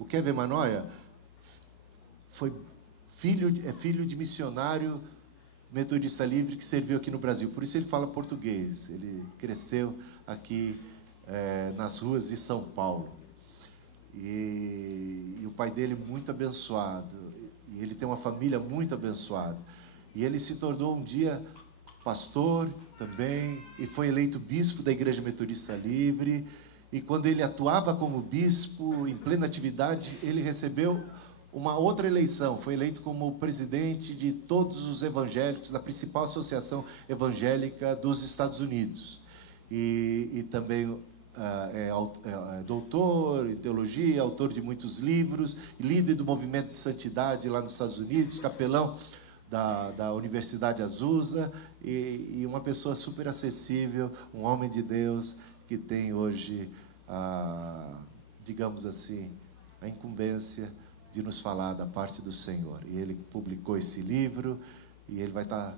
O Kevin Manoia foi filho de missionário metodista livre que serviu aqui no Brasil. Por isso ele fala português. Ele cresceu aqui nas ruas de São Paulo. E o pai dele muito abençoado. E ele tem uma família muito abençoada. E ele se tornou um dia pastor também, e foi eleito bispo da Igreja Metodista Livre. E quando ele atuava como bispo, em plena atividade, ele recebeu uma outra eleição. Foi eleito como presidente de todos os evangélicos, da principal associação evangélica dos Estados Unidos. E também é doutor em teologia, autor de muitos livros, líder do movimento de santidade lá nos Estados Unidos, capelão da Universidade Azusa, e uma pessoa super acessível, um homem de Deus que tem hoje, digamos assim, a incumbência de nos falar da parte do Senhor. E ele publicou esse livro, e ele vai estar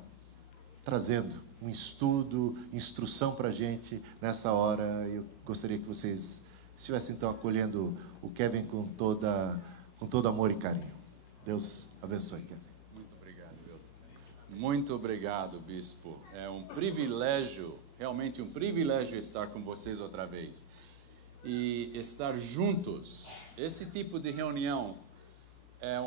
trazendo um estudo, instrução para a gente nessa hora. Eu gostaria que vocês estivessem, então, acolhendo o Kevin com todo amor e carinho. Deus abençoe, Kevin. Muito obrigado, Milton. Muito obrigado, bispo. É um privilégio, realmente um privilégio estar com vocês outra vez. E estar juntos. Esse tipo de reunião é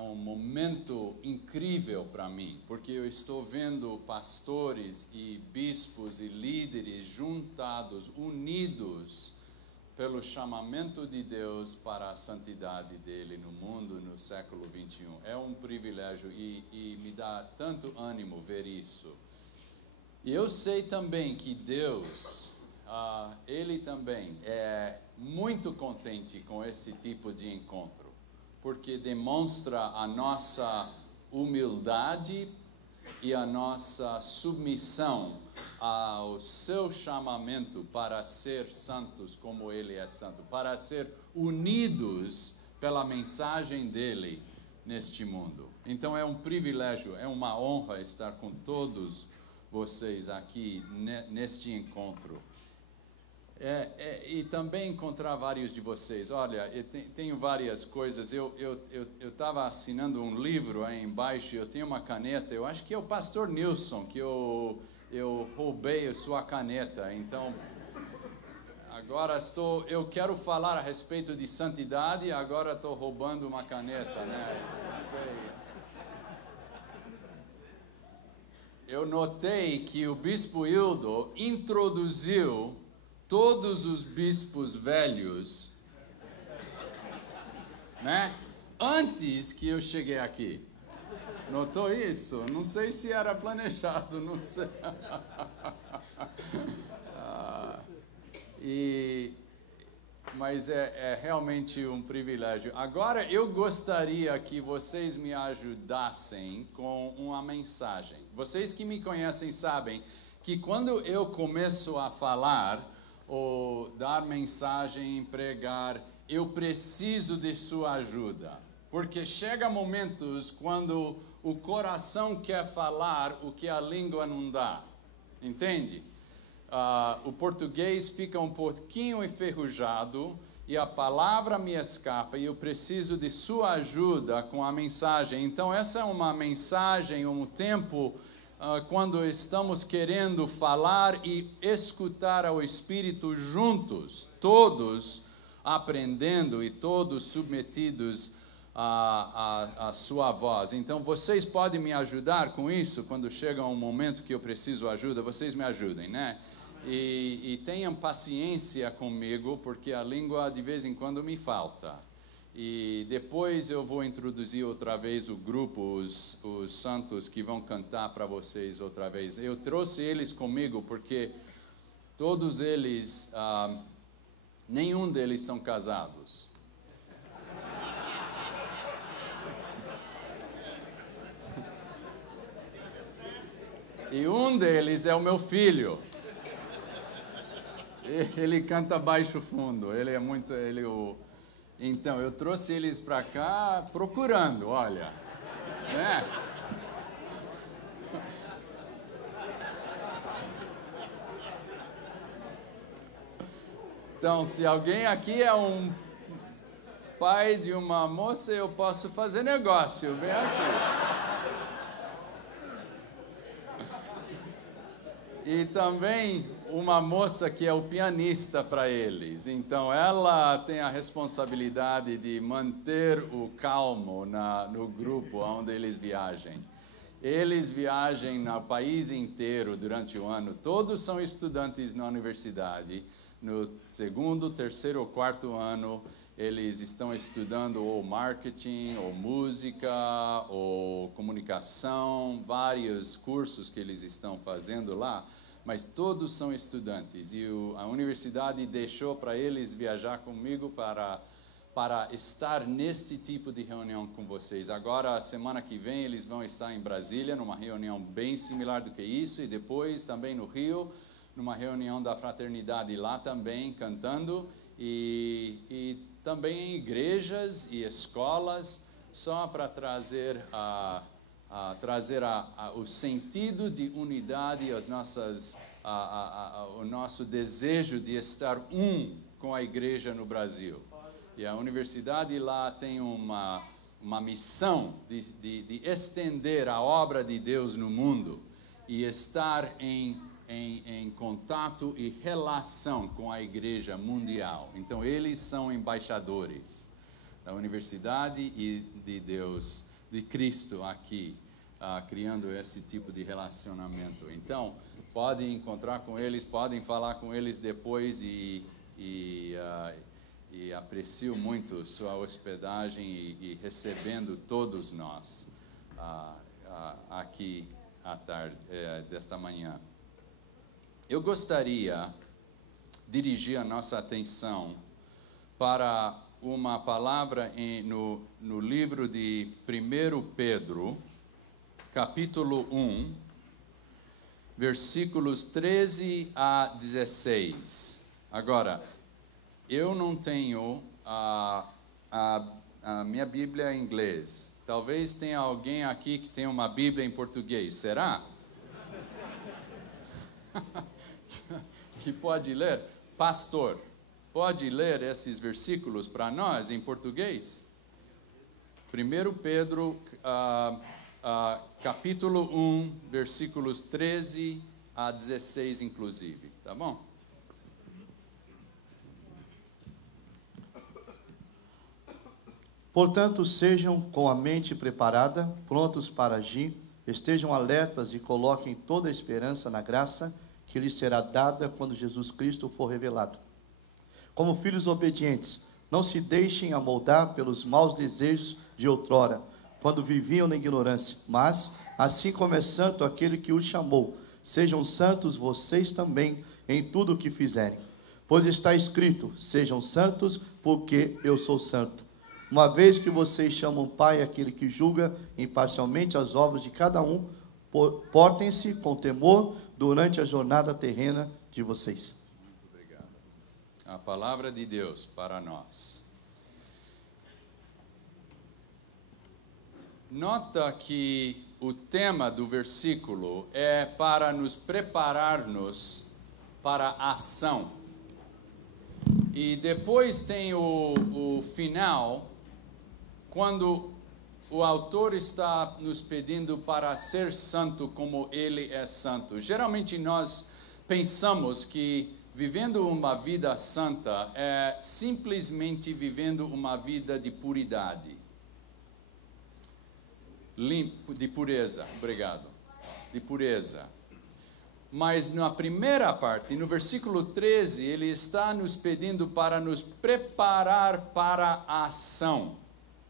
um momento incrível para mim, porque eu estou vendo pastores e bispos e líderes juntados, unidos pelo chamamento de Deus para a santidade dele no mundo no século 21. É um privilégio e me dá tanto ânimo ver isso. E eu sei também que Deus, Ele também é muito contente com esse tipo de encontro, porque demonstra a nossa humildade e a nossa submissão ao seu chamamento para ser santos como Ele é santo, para ser unidos pela mensagem dEle neste mundo. Então é um privilégio, é uma honra estar com todos vocês aqui neste encontro. E também encontrar vários de vocês. Olha, eu tenho várias coisas. Eu estava assinando um livro aí embaixo, eu tenho uma caneta. Eu acho que é o pastor Nilson, que eu roubei a sua caneta. Então, agora eu quero falar a respeito de santidade, agora estou roubando uma caneta, né? Não sei. Eu notei que o bispo Hildo introduziu todos os bispos velhos, né? Antes que eu cheguei aqui. Notou isso? Não sei se era planejado, não sei. Mas é realmente um privilégio. Agora eu gostaria que vocês me ajudassem com uma mensagem. Vocês que me conhecem sabem que quando eu começo a falar, ou dar mensagem, pregar, eu preciso de sua ajuda. Porque chega momentos quando o coração quer falar o que a língua não dá. Entende? O português fica um pouquinho enferrujado e a palavra me escapa e eu preciso de sua ajuda com a mensagem. Então essa é uma mensagem, um tempo quando estamos querendo falar e escutar ao Espírito juntos, todos aprendendo e todos submetidos à sua voz. Então, vocês podem me ajudar com isso? Quando chega um momento que eu preciso ajuda, vocês me ajudem, né? E tenham paciência comigo, porque a língua de vez em quando me falta. E depois eu vou introduzir outra vez o grupo, os santos que vão cantar para vocês outra vez. Eu trouxe eles comigo porque todos eles, nenhum deles são casados. E um deles é o meu filho. Ele canta baixo fundo, Então, eu trouxe eles para cá procurando, olha, né? Então, se alguém aqui é um pai de uma moça, eu posso fazer negócio. Vem aqui. E também uma moça que é o pianista para eles. Então, ela tem a responsabilidade de manter o calmo no grupo onde eles viajam. Eles viajam no país inteiro durante o ano. Todos são estudantes na universidade. No segundo, terceiro ou quarto ano, eles estão estudando ou marketing, ou música, ou comunicação, vários cursos que eles estão fazendo lá, mas todos são estudantes. E a universidade deixou para eles viajar comigo para estar nesse tipo de reunião com vocês. Agora, a semana que vem, eles vão estar em Brasília, numa reunião bem similar do que isso, e depois também no Rio, numa reunião da fraternidade lá também, cantando, e também em igrejas e escolas, só para trazer o sentido de unidade, o nosso desejo de estar com a igreja no Brasil. E a universidade lá tem uma missão de estender a obra de Deus no mundo e estar em contato e relação com a igreja mundial. Então, eles são embaixadores da universidade e de Deus, de Cristo aqui, criando esse tipo de relacionamento. Então, podem encontrar com eles, podem falar com eles depois e aprecio muito sua hospedagem e recebendo todos nós aqui à tarde, desta manhã. Eu gostaria de dirigir a nossa atenção para uma palavra no livro de 1 Pedro, capítulo 1, versículos 13 a 16. Agora, eu não tenho a minha Bíblia em inglês. Talvez tenha alguém aqui que tenha uma Bíblia em português. Será? Que pode ler? Pastor, pode ler esses versículos para nós em português? 1 Pedro, capítulo 1, versículos 13 a 16, inclusive. Tá bom? Portanto, sejam com a mente preparada, prontos para agir, estejam alertas e coloquem toda a esperança na graça que lhes será dada quando Jesus Cristo for revelado. Como filhos obedientes, não se deixem amoldar pelos maus desejos de outrora, quando viviam na ignorância, mas, assim como é santo aquele que os chamou, sejam santos vocês também em tudo o que fizerem. Pois está escrito, sejam santos, porque eu sou santo. Uma vez que vocês chamam Pai aquele que julga imparcialmente as obras de cada um, portem-se com temor durante a jornada terrena de vocês. Muito obrigado. A palavra de Deus para nós. Nota que o tema do versículo é para nos prepararmos para a ação. E depois tem o final, quando o autor está nos pedindo para ser santo como ele é santo. Geralmente nós pensamos que vivendo uma vida santa é simplesmente vivendo uma vida de puridade. De pureza, obrigado. De pureza. Mas na primeira parte, no versículo 13, ele está nos pedindo para nos preparar para a ação.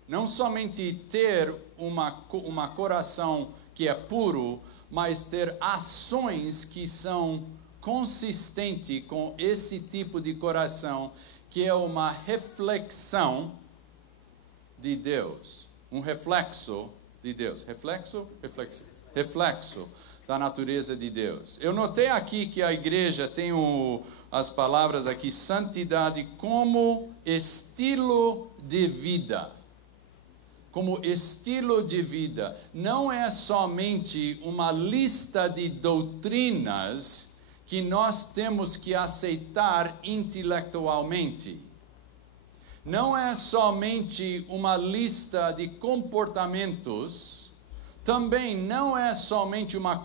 Não somente ter uma coração que é puro, mas ter ações que são consistentes com esse tipo de coração, que é uma reflexão de Deus. Um reflexo de Deus. Reflexo da natureza de Deus. Eu notei aqui que a igreja tem as palavras aqui, santidade como estilo de vida. Como estilo de vida. Não é somente uma lista de doutrinas que nós temos que aceitar intelectualmente. não é somente uma lista de comportamentos, também não é somente uma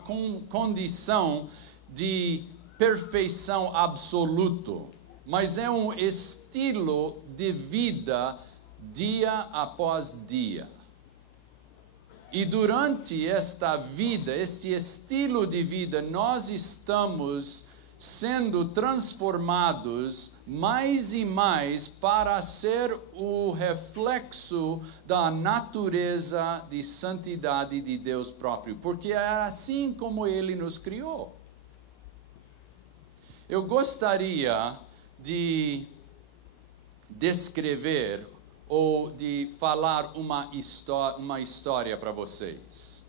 condição de perfeição absoluta, mas é um estilo de vida dia após dia. E durante esta vida, este estilo de vida, nós estamos sendo transformados mais e mais para ser o reflexo da natureza de santidade de Deus próprio, porque é assim como Ele nos criou. Eu gostaria de descrever ou de falar uma história para vocês.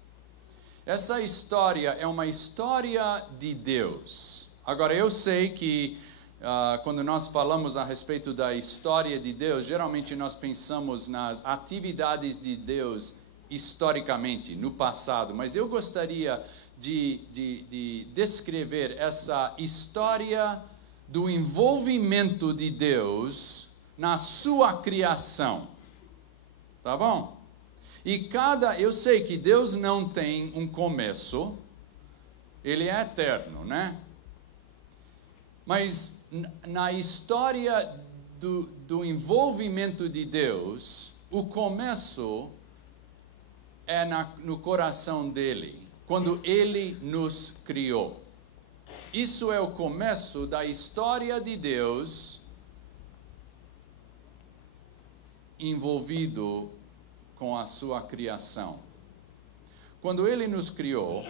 Essa história é uma história de Deus. Agora, eu sei que quando nós falamos a respeito da história de Deus, geralmente nós pensamos nas atividades de Deus historicamente, no passado, mas eu gostaria de descrever essa história do envolvimento de Deus na sua criação, tá bom? E eu sei que Deus não tem um começo, Ele é eterno, né? Mas na história do envolvimento de Deus, o começo é no coração dele, quando Ele nos criou. Isso é o começo da história de Deus envolvido com a sua criação. Quando Ele nos criou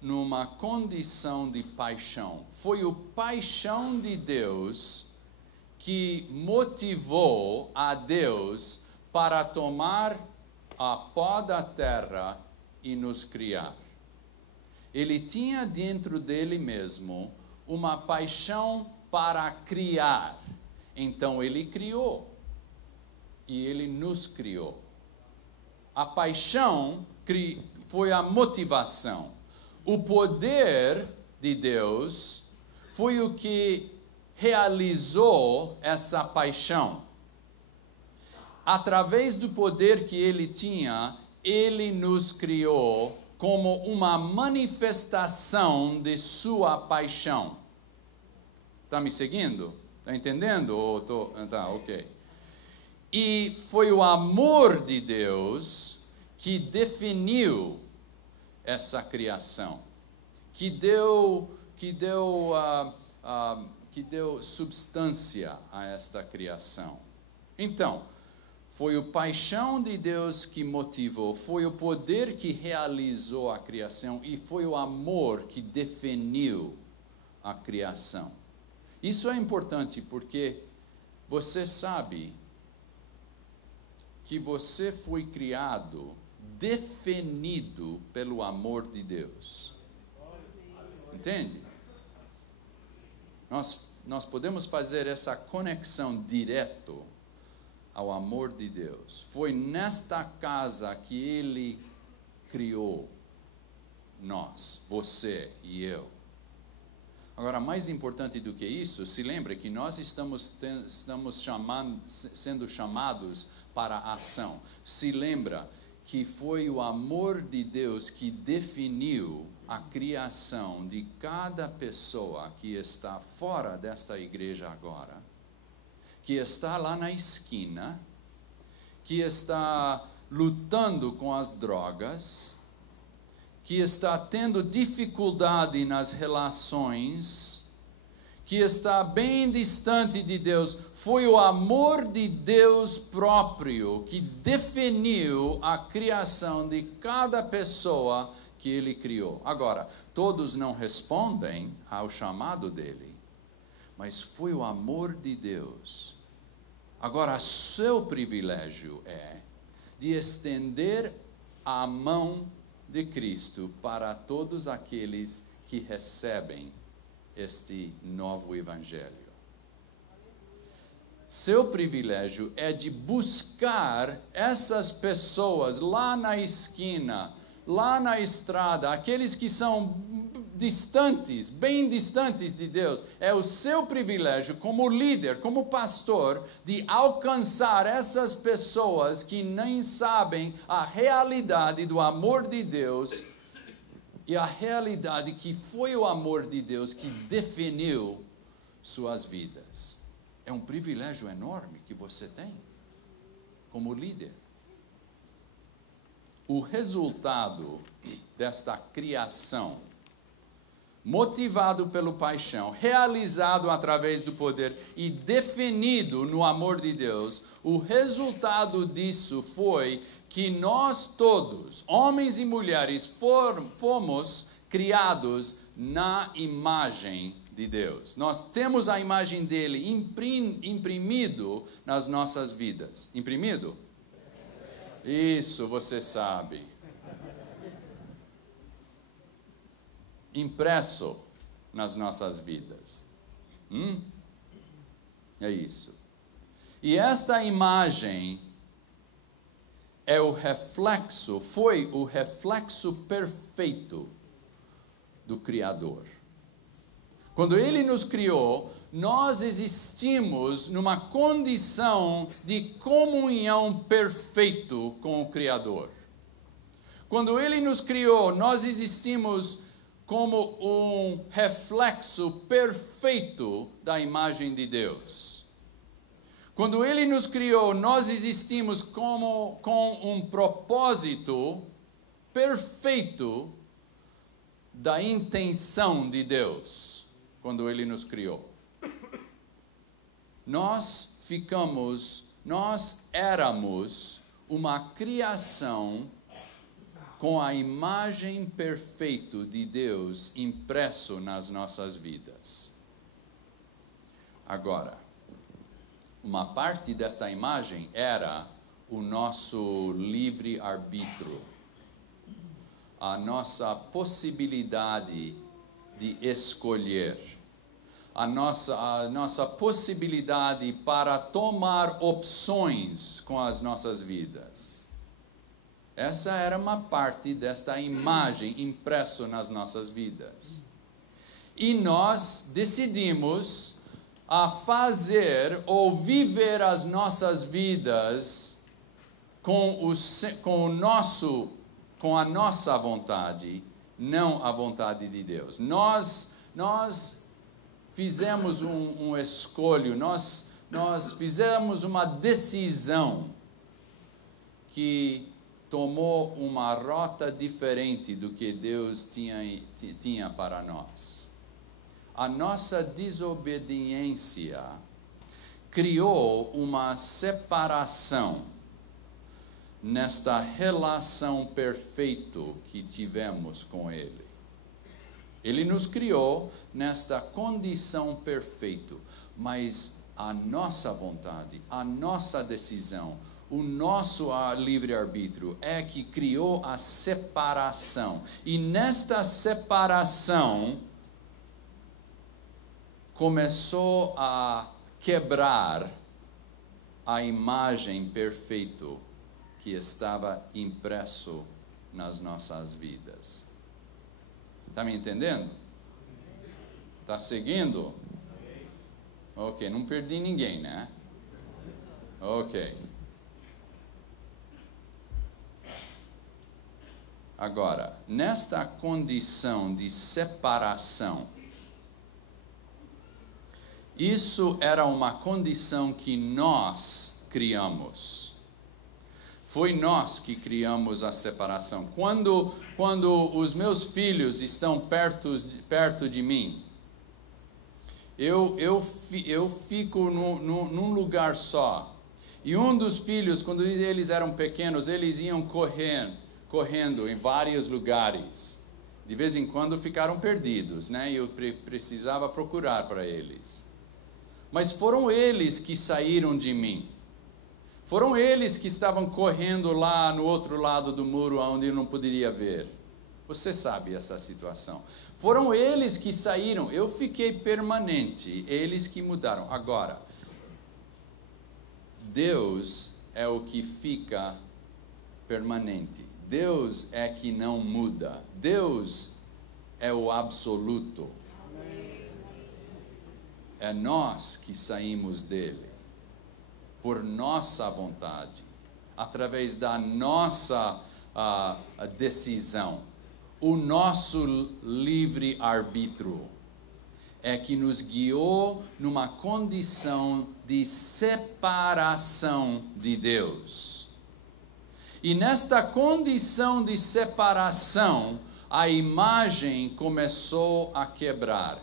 numa condição de paixão. Foi o paixão de Deus que motivou a Deus para tomar a pó da terra e nos criar. Ele tinha dentro dele mesmo uma paixão para criar. Então ele criou. E ele nos criou. A paixão foi a motivação. O poder de Deus foi o que realizou essa paixão. Através do poder que ele tinha, ele nos criou como uma manifestação de sua paixão. Está me seguindo? Está entendendo? Tá, ok. E foi o amor de Deus que definiu essa criação, que deu substância a esta criação. Então, foi a paixão de Deus que motivou, foi o poder que realizou a criação e foi o amor que definiu a criação. Isso é importante porque você sabe que você foi criado, definido pelo amor de Deus. Entende? Nós podemos fazer essa conexão direto ao amor de Deus. Foi nesta casa que Ele criou nós, você e eu. Agora, mais importante do que isso, se lembre que nós estamos sendo chamados para a ação. Se lembra que foi o amor de Deus que definiu a criação de cada pessoa que está fora desta igreja agora, que está lá na esquina, que está lutando com as drogas, que está tendo dificuldade nas relações, que está bem distante de Deus. Foi o amor de Deus próprio que definiu a criação de cada pessoa que Ele criou. Agora, todos não respondem ao chamado dele, mas foi o amor de Deus. Agora, seu privilégio é de estender a mão de Cristo para todos aqueles que recebem este novo evangelho. Seu privilégio é de buscar essas pessoas lá na esquina, lá na estrada, aqueles que são distantes, bem distantes de Deus. É o seu privilégio como líder, como pastor, de alcançar essas pessoas que nem sabem a realidade do amor de Deus e a realidade que foi o amor de Deus que definiu suas vidas. É um privilégio enorme que você tem como líder. O resultado desta criação, motivado pelo paixão, realizado através do poder e definido no amor de Deus, o resultado disso foi que nós todos, homens e mulheres, fomos criados na imagem de Deus. Nós temos a imagem dele imprimido nas nossas vidas. Imprimido? Isso você sabe. Impresso nas nossas vidas. É isso. E esta imagem foi o reflexo perfeito do Criador. Quando Ele nos criou, nós existimos numa condição de comunhão perfeito com o Criador. Quando Ele nos criou, nós existimos como um reflexo perfeito da imagem de Deus. Quando Ele nos criou, nós existimos com um propósito perfeito da intenção de Deus, quando Ele nos criou. Nós éramos uma criação com a imagem perfeita de Deus impresso nas nossas vidas. Agora, uma parte desta imagem era o nosso livre-arbítrio, a nossa possibilidade de escolher, a nossa possibilidade para tomar opções com as nossas vidas. Essa era uma parte desta imagem impressa nas nossas vidas. E nós decidimos a fazer ou viver as nossas vidas com a nossa vontade, não a vontade de Deus. Nós fizemos uma escolha, nós fizemos uma decisão que tomou uma rota diferente do que Deus tinha para nós. A nossa desobediência criou uma separação nesta relação perfeita que tivemos com Ele. Ele nos criou nesta condição perfeita, mas a nossa vontade, a nossa decisão, o nosso livre-arbítrio é que criou a separação. E nesta separação começou a quebrar a imagem perfeita que estava impresso nas nossas vidas. Está me entendendo? Está seguindo? Ok, não perdi ninguém, né? Ok. Agora, nesta condição de separação, isso era uma condição que nós criamos. Foi nós que criamos a separação. Quando os meus filhos estão perto de mim, eu fico num lugar só. E um dos filhos, quando eles eram pequenos, eles iam correndo em vários lugares. De vez em quando ficaram perdidos, né? E eu precisava procurar para eles. Mas foram eles que saíram de mim. Foram eles que estavam correndo lá no outro lado do muro, onde eu não poderia ver. Você sabe essa situação. Foram eles que saíram, eu fiquei permanente, eles que mudaram. Agora, Deus é o que fica permanente. Deus é que não muda. Deus é o absoluto. É nós que saímos dele, por nossa vontade, através da nossa decisão. O nosso livre-arbítrio é que nos guiou numa condição de separação de Deus. E nesta condição de separação, a imagem começou a quebrar.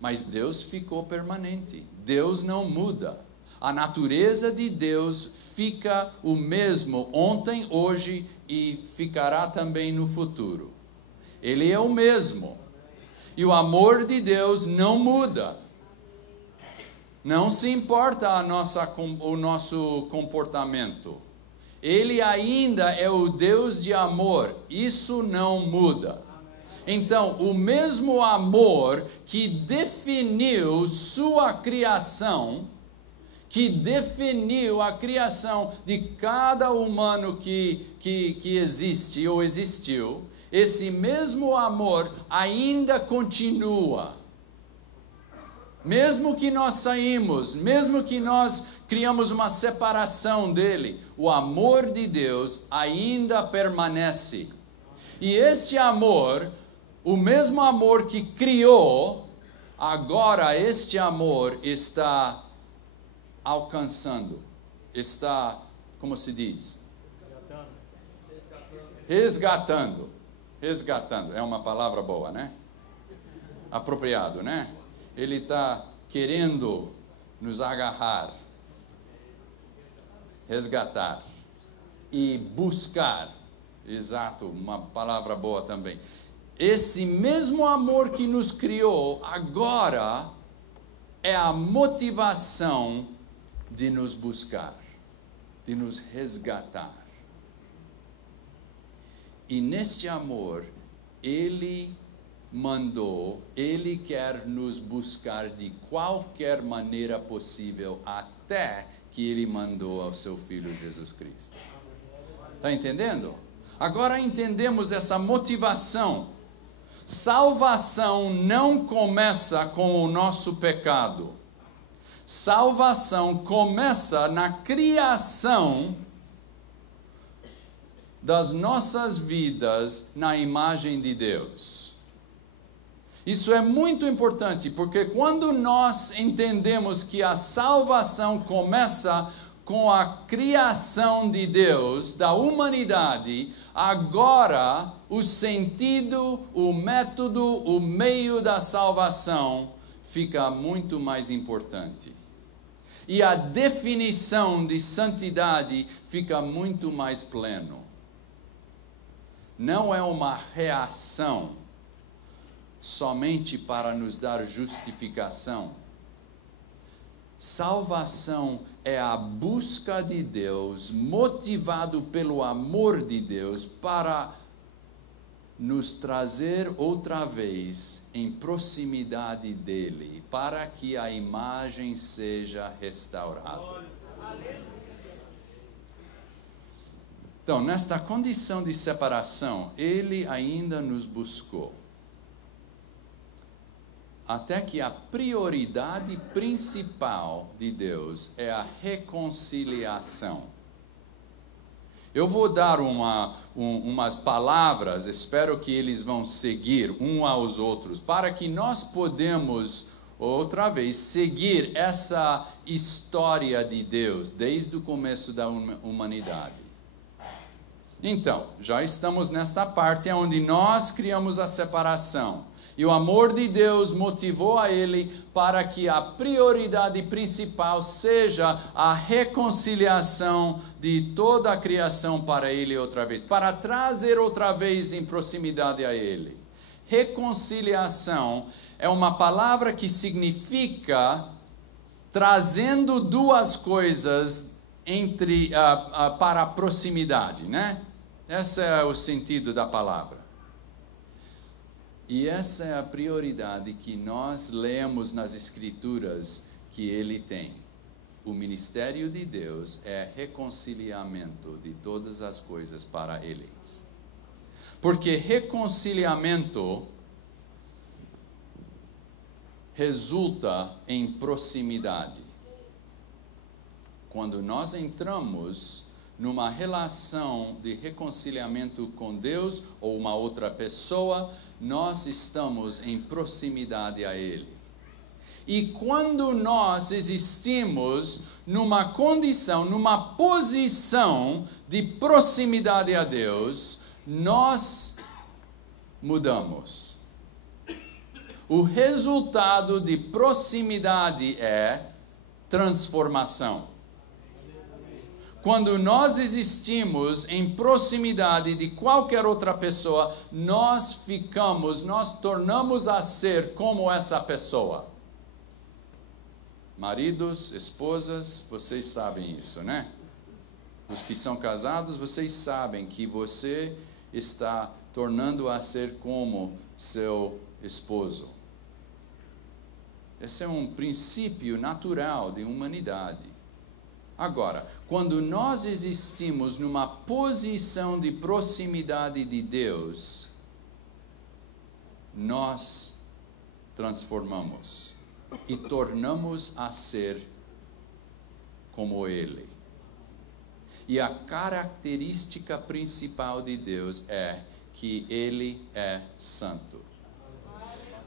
Mas Deus ficou permanente. Deus não muda. A natureza de Deus fica o mesmo ontem, hoje e ficará também no futuro. Ele é o mesmo. E o amor de Deus não muda. Não se importa o nosso comportamento. Ele ainda é o Deus de amor. Isso não muda. Então, o mesmo amor que definiu sua criação, que definiu a criação de cada humano que existe ou existiu, esse mesmo amor ainda continua. Mesmo que nós saímos, mesmo que nós criamos uma separação dele, o amor de Deus ainda permanece. E este amor, o mesmo amor que criou, agora este amor está alcançando, está, como se diz? Resgatando. Resgatando, é uma palavra boa, né? Apropriado, né? Ele está querendo nos agarrar, resgatar e buscar. Exato, uma palavra boa também. Esse mesmo amor que nos criou, agora é a motivação de nos buscar, de nos resgatar. E neste amor, Ele quer nos buscar de qualquer maneira possível, até que Ele mandou ao seu Filho Jesus Cristo. Está entendendo? Agora entendemos essa motivação. Salvação não começa com o nosso pecado. Salvação começa na criação das nossas vidas na imagem de Deus. Isso é muito importante, porque quando nós entendemos que a salvação começa com a criação de Deus, da humanidade, agora o sentido, o método, o meio da salvação fica muito mais importante. E a definição de santidade fica muito mais pleno. Não é uma reação somente para nos dar justificação. Salvação é a busca de Deus, motivado pelo amor de Deus, para nos trazer outra vez em proximidade dele, para que a imagem seja restaurada. Então, nesta condição de separação, ele ainda nos buscou. Até que a prioridade principal de Deus é a reconciliação. Eu vou dar umas palavras, espero que eles vão seguir uns aos outros, para que nós podemos, outra vez, seguir essa história de Deus, desde o começo da humanidade. Então, já estamos nesta parte onde nós criamos a separação. E o amor de Deus motivou a ele para que a prioridade principal seja a reconciliação de toda a criação para ele outra vez, para trazer outra vez em proximidade a ele. Reconciliação é uma palavra que significa trazendo duas coisas para a proximidade, né? Esse é o sentido da palavra. E essa é a prioridade que nós lemos nas Escrituras que ele tem. O ministério de Deus é reconciliamento de todas as coisas para eles. Porque reconciliamento resulta em proximidade. Quando nós entramos numa relação de reconciliamento com Deus ou uma outra pessoa, nós estamos em proximidade a Ele. E quando nós existimos numa condição, numa posição de proximidade a Deus, nós mudamos. O resultado de proximidade é transformação. Quando nós existimos em proximidade de qualquer outra pessoa, nós tornamos a ser como essa pessoa. Maridos, esposas, vocês sabem isso, né? Os que são casados, vocês sabem que você está tornando a ser como seu esposo. Esse é um princípio natural de humanidade. Agora, quando nós existimos numa posição de proximidade de Deus, nós transformamos e tornamos a ser como Ele. E a característica principal de Deus é que Ele é santo.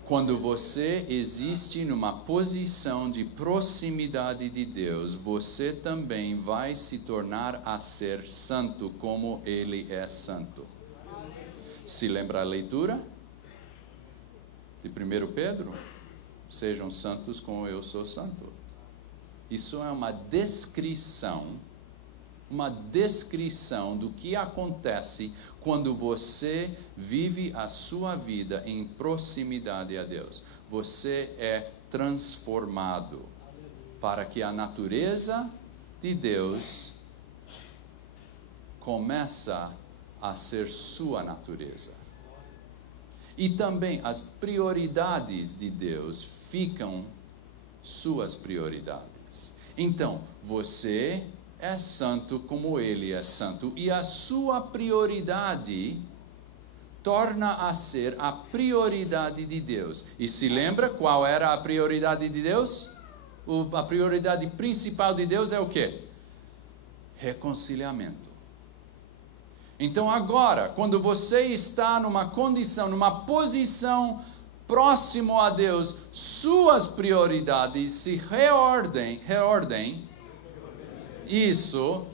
Quando você existe numa posição de proximidade de Deus, você também vai se tornar a ser santo como Ele é santo. Se lembra a leitura de 1 Pedro? Sejam santos como eu sou santo. Isso é uma descrição do que acontece quando você vive a sua vida em proximidade a Deus. Você é transformado para que a natureza de Deus começa a ser sua natureza. E também as prioridades de Deus ficam suas prioridades. Então, você é santo como Ele é santo, e a sua prioridade torna a ser a prioridade de Deus. E se lembra qual era a prioridade de Deus? A prioridade principal de Deus é o quê? Reconciliamento. Então agora, quando você está numa condição, numa posição próximo a Deus, suas prioridades se reordem, isso,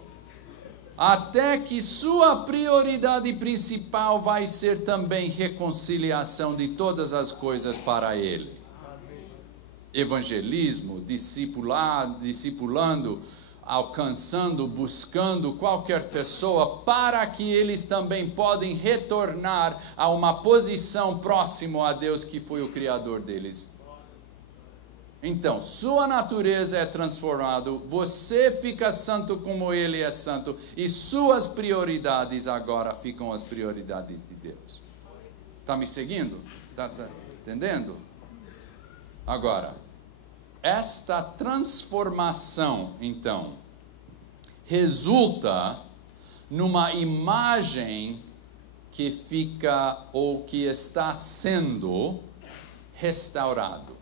até que sua prioridade principal vai ser também reconciliação de todas as coisas para Ele. Evangelismo, discipulando, alcançando, buscando qualquer pessoa para que eles também podem retornar a uma posição próximo a Deus que foi o Criador deles. Então, sua natureza é transformada, você fica santo como Ele é santo, e suas prioridades agora ficam as prioridades de Deus. Está me seguindo? Está entendendo? Agora, esta transformação, então, resulta numa imagem que fica ou que está sendo restaurado.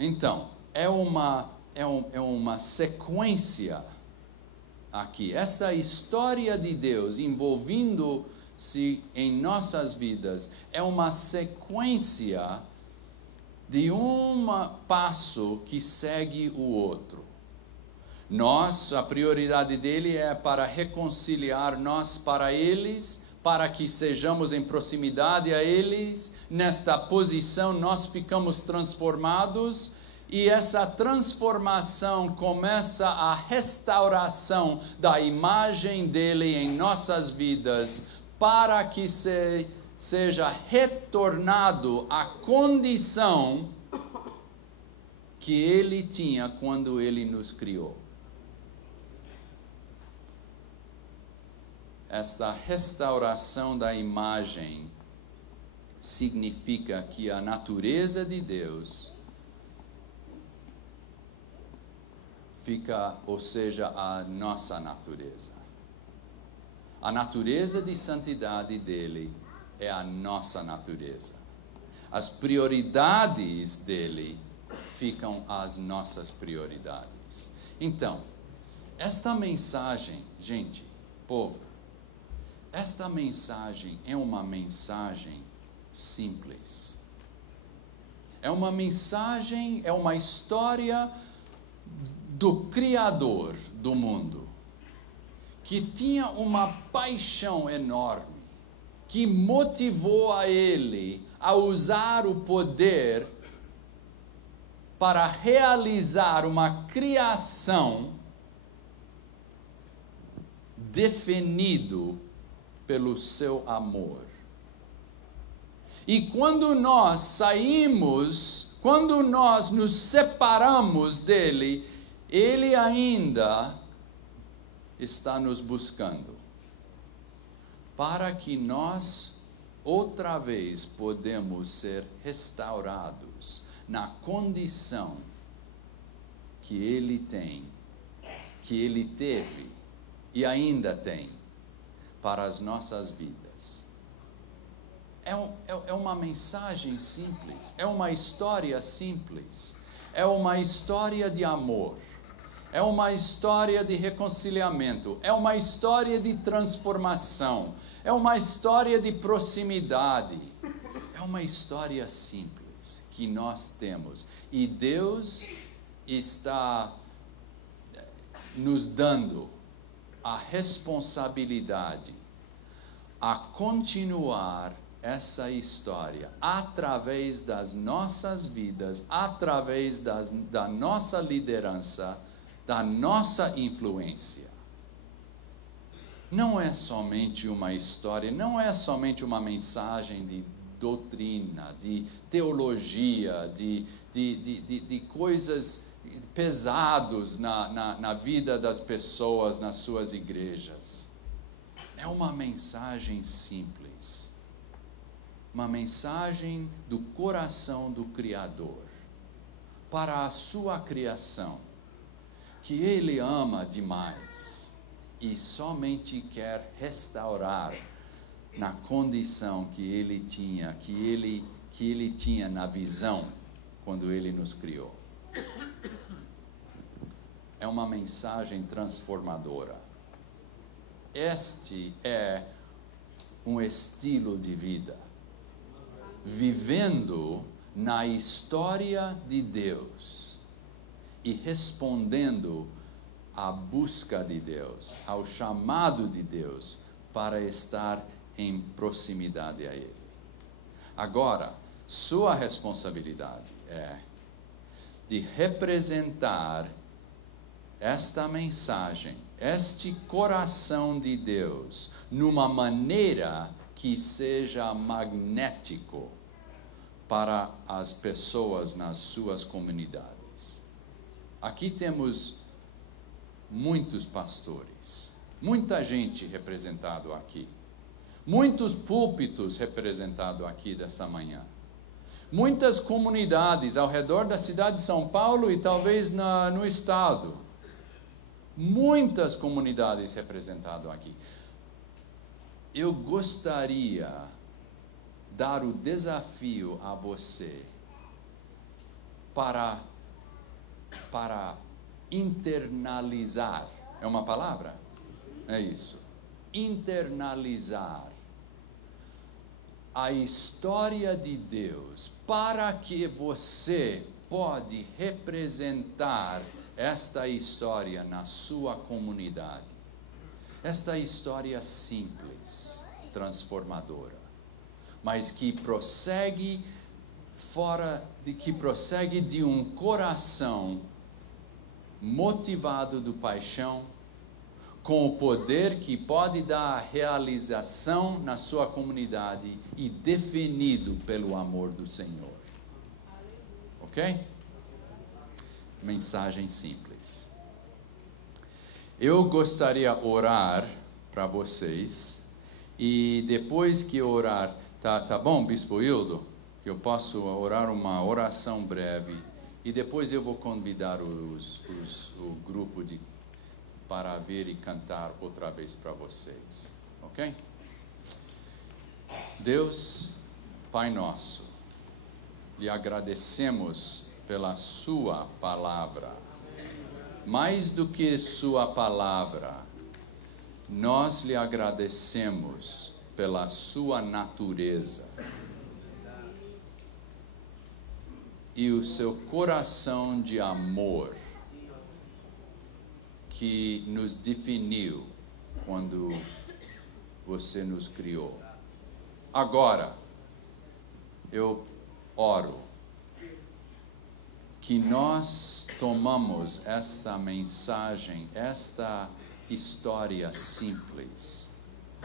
Então, é uma sequência aqui. Essa história de Deus envolvendo-se em nossas vidas é uma sequência de um passo que segue o outro. A prioridade dele é para reconciliar nós para eles, para que sejamos em proximidade a eles. Nesta posição nós ficamos transformados, e essa transformação começa a restauração da imagem dele em nossas vidas, para que seja retornado à condição que ele tinha quando ele nos criou. Essa restauração da imagem significa que a natureza de Deus fica, ou seja, a nossa natureza. A natureza de santidade dele é a nossa natureza. as prioridades dele ficam as nossas prioridades. Então, esta mensagem, gente, povo, esta mensagem é uma mensagem simples. É uma mensagem, é uma história do Criador do mundo, que tinha uma paixão enorme, que motivou a ele a usar o poder para realizar uma criação definido pelo seu amor. E quando nós saímos, quando nós nos separamos dele, ele ainda está nos buscando, para que nós outra vez podemos ser restaurados na condição que ele tem, que ele teve e ainda tem para as nossas vidas. É uma mensagem simples, é uma história simples, é uma história de amor, é uma história de reconciliamento, é uma história de transformação, é uma história de proximidade, é uma história simples que nós temos. E Deus está nos dando a responsabilidade a continuar essa história através das nossas vidas, através da nossa liderança, da nossa influência. Não é somente uma história, não é somente uma mensagem de doutrina, de teologia, de coisas pesados na vida das pessoas, nas suas igrejas. É uma mensagem simples, uma mensagem do coração do Criador para a sua criação, que Ele ama demais e somente quer restaurar na condição que Ele tinha, que ele tinha na visão quando Ele nos criou. É uma mensagem transformadora. Este é um estilo de vida, vivendo na história de Deus e respondendo à busca de Deus, ao chamado de Deus para estar em proximidade a Ele. Agora, sua responsabilidade é de representar esta mensagem, este coração de Deus, numa maneira que seja magnético para as pessoas nas suas comunidades. Aqui temos muitos pastores, muita gente representado aqui, muitos púlpitos representados aqui desta manhã, muitas comunidades ao redor da cidade de São Paulo e talvez no estado, muitas comunidades representadas aqui. Eu gostaria de dar o desafio a você para internalizar. É uma palavra? É isso. Internalizar a história de Deus para que você pode representar esta história na sua comunidade. Esta história simples, transformadora, mas que prossegue de um coração motivado do paixão, com o poder que pode dar realização na sua comunidade e definido pelo amor do Senhor. Ok? Mensagem simples. Eu gostaria de orar para vocês e depois que orar, tá bom, Bispo Hildo? Que eu posso orar uma oração breve e depois eu vou convidar o grupo para vir e cantar outra vez para vocês, ok? Deus, Pai nosso, lhe agradecemos pela sua palavra. Mais do que sua palavra, nós lhe agradecemos pela sua natureza e o seu coração de amor que nos definiu quando você nos criou. Agora, eu oro que nós tomamos esta mensagem, esta história simples,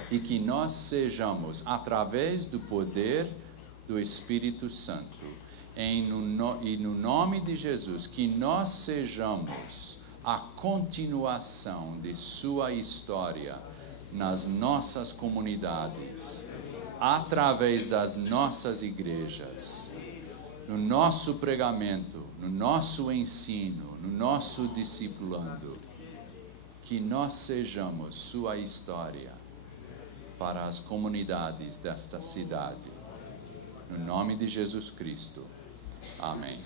e que nós sejamos, através do poder do Espírito Santo, e no nome de Jesus, que nós sejamos a continuação de sua história nas nossas comunidades, através das nossas igrejas, no nosso pregamento, no nosso ensino, no nosso discipulando, que nós sejamos sua história para as comunidades desta cidade. No nome de Jesus Cristo. Amém.